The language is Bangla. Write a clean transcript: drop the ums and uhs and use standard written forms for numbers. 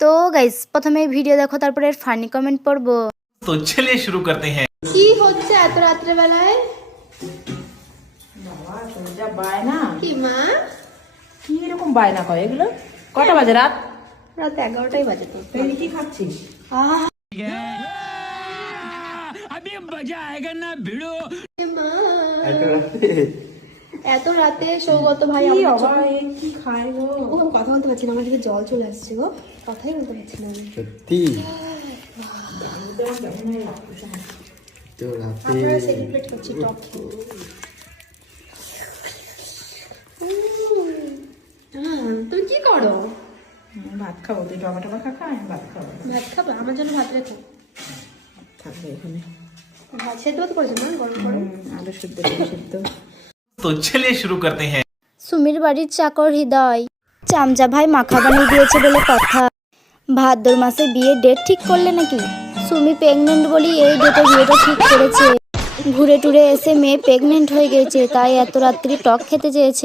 তো গাইস প্রথমে ভিডিও দেখো তারপরে ফানি কমেন্ট পড়বো। तो चलिए शुरू करते हैं। কি হচ্ছে এত রাত্রে বেলায়? বাবা তোর যা বায়না, কি মা? কি এরকম বায়না করে এগুলো? কটা বাজে? রাত 11টাই বাজে তো। তুই কি খাচ্ছিস? আহ अभी मजा आएगा ना भिड़ो। মা, এত রাতে সৌগত ভাই কি আমার বাবা এ কি খায় গো? ও আমি কথা বলতে পারছি না, আমার দিকে জল চলে আসছে গো, কথাই বলতে পারছি না আমি। সত্যি তো রাতে আমরা সেলিব্রেট করছি টক। তুমি কি করো? ভাত খাবো, তুই টকা টকা খা, আমি ভাত খাবো। ভাত খাবো? আমার জন্য ভাত রেখো। থাকবে এখানে। ভাত সেদ্ধ তো করেছো না, গরম গরম। আলু সিদ্ধ, ডিম সিদ্ধ। तो चलिए शुरू करते हैं। সুমির বাড়ির চাকর হৃদয় চামচা ভাই মাখা বানিয়ে দিয়েছে বলে কথা। ভাদ্র মাসে বিয়ে ডেট ঠিক করলে নাকি? সুমি প্রেগনেন্ট বলি এই ডেটে বিয়েটা ঠিক করেছে। ঘুরে টুরে এসে মেয়ে প্রেগনেন্ট হয়ে গেছে, তাই এত রাত্রি টক খেতে চেয়েছে।